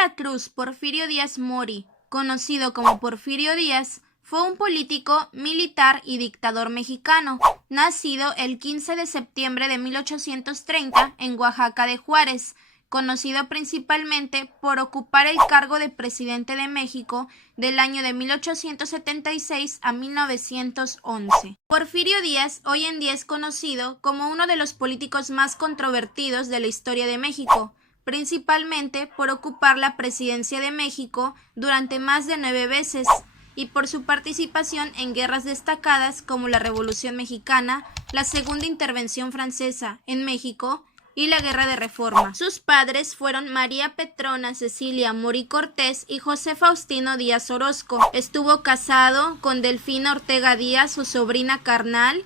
la Cruz Porfirio Díaz Mori, conocido como Porfirio Díaz, fue un político, militar y dictador mexicano, nacido el 15 de septiembre de 1830 en Oaxaca de Juárez, conocido principalmente por ocupar el cargo de presidente de México del año de 1876 a 1911. Porfirio Díaz hoy en día es conocido como uno de los políticos más controvertidos de la historia de México, principalmente por ocupar la presidencia de México durante más de 9 veces y por su participación en guerras destacadas como la Revolución Mexicana, la Segunda Intervención Francesa en México y la Guerra de Reforma. Sus padres fueron María Petrona Cecilia Mori Cortés y José Faustino Díaz Orozco. Estuvo casado con Delfina Ortega Díaz, su sobrina carnal,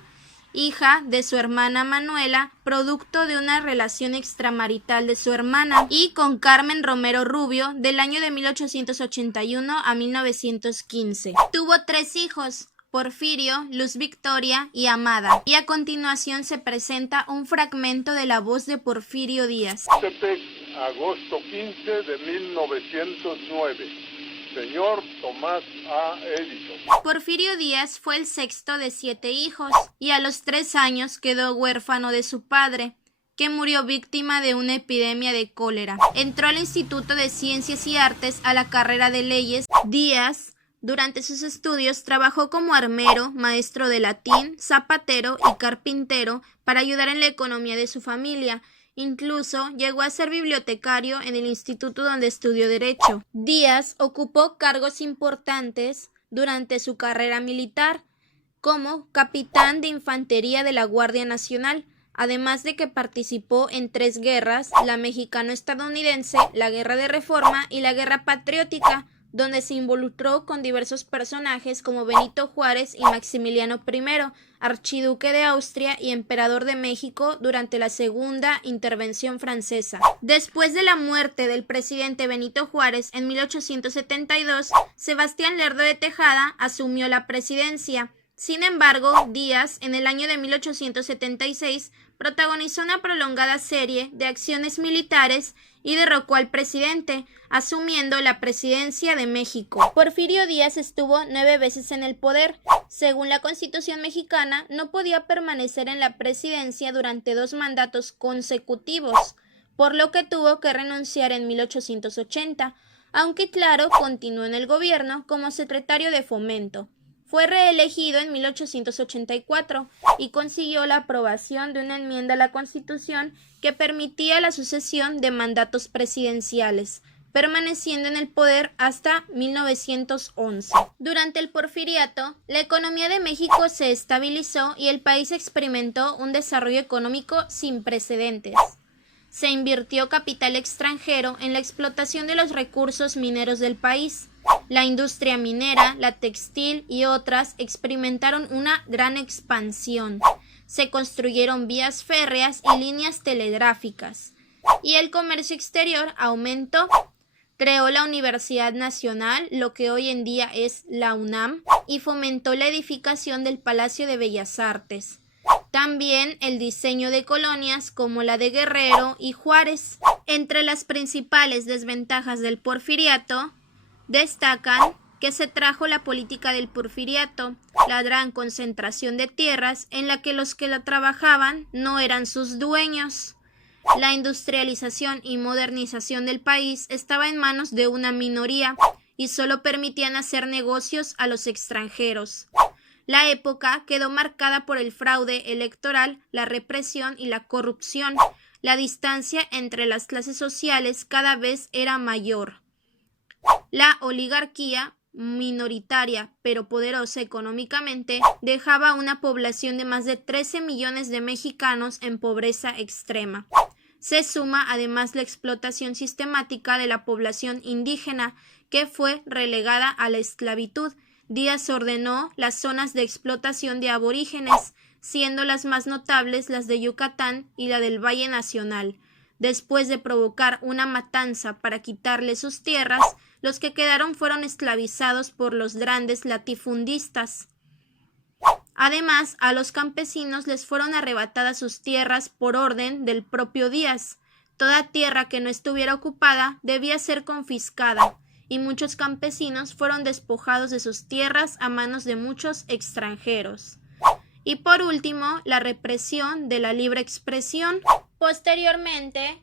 hija de su hermana Manuela, producto de una relación extramarital de su hermana, y con Carmen Romero Rubio del año de 1881 a 1915. Tuvo 3 hijos: Porfirio, Luz Victoria y Amada. Y a continuación se presenta un fragmento de la voz de Porfirio Díaz. Tepec, agosto 15 de 1909. Señor Tomás A. Edison. Porfirio Díaz fue el sexto de 7 hijos y a los 3 años quedó huérfano de su padre, que murió víctima de una epidemia de cólera. Entró al Instituto de Ciencias y Artes a la carrera de Leyes. Díaz, durante sus estudios, trabajó como armero, maestro de latín, zapatero y carpintero para ayudar en la economía de su familia. Incluso llegó a ser bibliotecario en el instituto donde estudió Derecho. Díaz ocupó cargos importantes durante su carrera militar, como capitán de infantería de la Guardia Nacional, además de que participó en 3 guerras: la mexicano-estadounidense, la Guerra de Reforma y la Guerra Patriótica, donde se involucró con diversos personajes como Benito Juárez y Maximiliano I, archiduque de Austria y emperador de México durante la Segunda Intervención Francesa. Después de la muerte del presidente Benito Juárez en 1872, Sebastián Lerdo de Tejada asumió la presidencia. Sin embargo, Díaz, en el año de 1876, protagonizó una prolongada serie de acciones militares y derrocó al presidente, asumiendo la presidencia de México. Porfirio Díaz estuvo 9 veces en el poder. Según la Constitución mexicana, no podía permanecer en la presidencia durante 2 mandatos consecutivos, por lo que tuvo que renunciar en 1880, aunque claro, continuó en el gobierno como secretario de Fomento. Fue reelegido en 1884 y consiguió la aprobación de una enmienda a la Constitución que permitía la sucesión de mandatos presidenciales, permaneciendo en el poder hasta 1911. Durante el Porfiriato, la economía de México se estabilizó y el país experimentó un desarrollo económico sin precedentes. Se invirtió capital extranjero en la explotación de los recursos mineros del país. La industria minera, la textil y otras experimentaron una gran expansión. Se construyeron vías férreas y líneas telegráficas, y el comercio exterior aumentó. Creó la Universidad Nacional, lo que hoy en día es la UNAM, y fomentó la edificación del Palacio de Bellas Artes. También el diseño de colonias como la de Guerrero y Juárez. Entre las principales desventajas del Porfiriato destacan que se trajo la política del Porfiriato, la gran concentración de tierras en la que los que la trabajaban no eran sus dueños. La industrialización y modernización del país estaba en manos de una minoría y solo permitían hacer negocios a los extranjeros. La época quedó marcada por el fraude electoral, la represión y la corrupción. La distancia entre las clases sociales cada vez era mayor. La oligarquía, minoritaria pero poderosa económicamente, dejaba una población de más de 13 millones de mexicanos en pobreza extrema. Se suma además la explotación sistemática de la población indígena, que fue relegada a la esclavitud. Díaz ordenó las zonas de explotación de aborígenes, siendo las más notables las de Yucatán y la del Valle Nacional. Después de provocar una matanza para quitarle sus tierras, los que quedaron fueron esclavizados por los grandes latifundistas. Además, a los campesinos les fueron arrebatadas sus tierras por orden del propio Díaz. Toda tierra que no estuviera ocupada debía ser confiscada, y muchos campesinos fueron despojados de sus tierras a manos de muchos extranjeros. Y por último, la represión de la libre expresión. Posteriormente,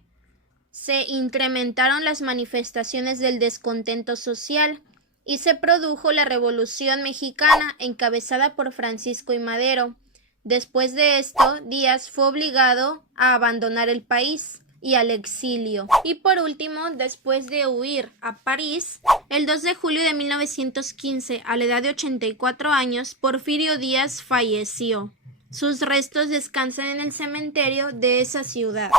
se incrementaron las manifestaciones del descontento social y se produjo la Revolución Mexicana encabezada por Francisco I. Madero. Después de esto, Díaz fue obligado a abandonar el país y al exilio. Y por último, después de huir a París, el 2 de julio de 1915, a la edad de 84 años, Porfirio Díaz falleció. Sus restos descansan en el cementerio de esa ciudad.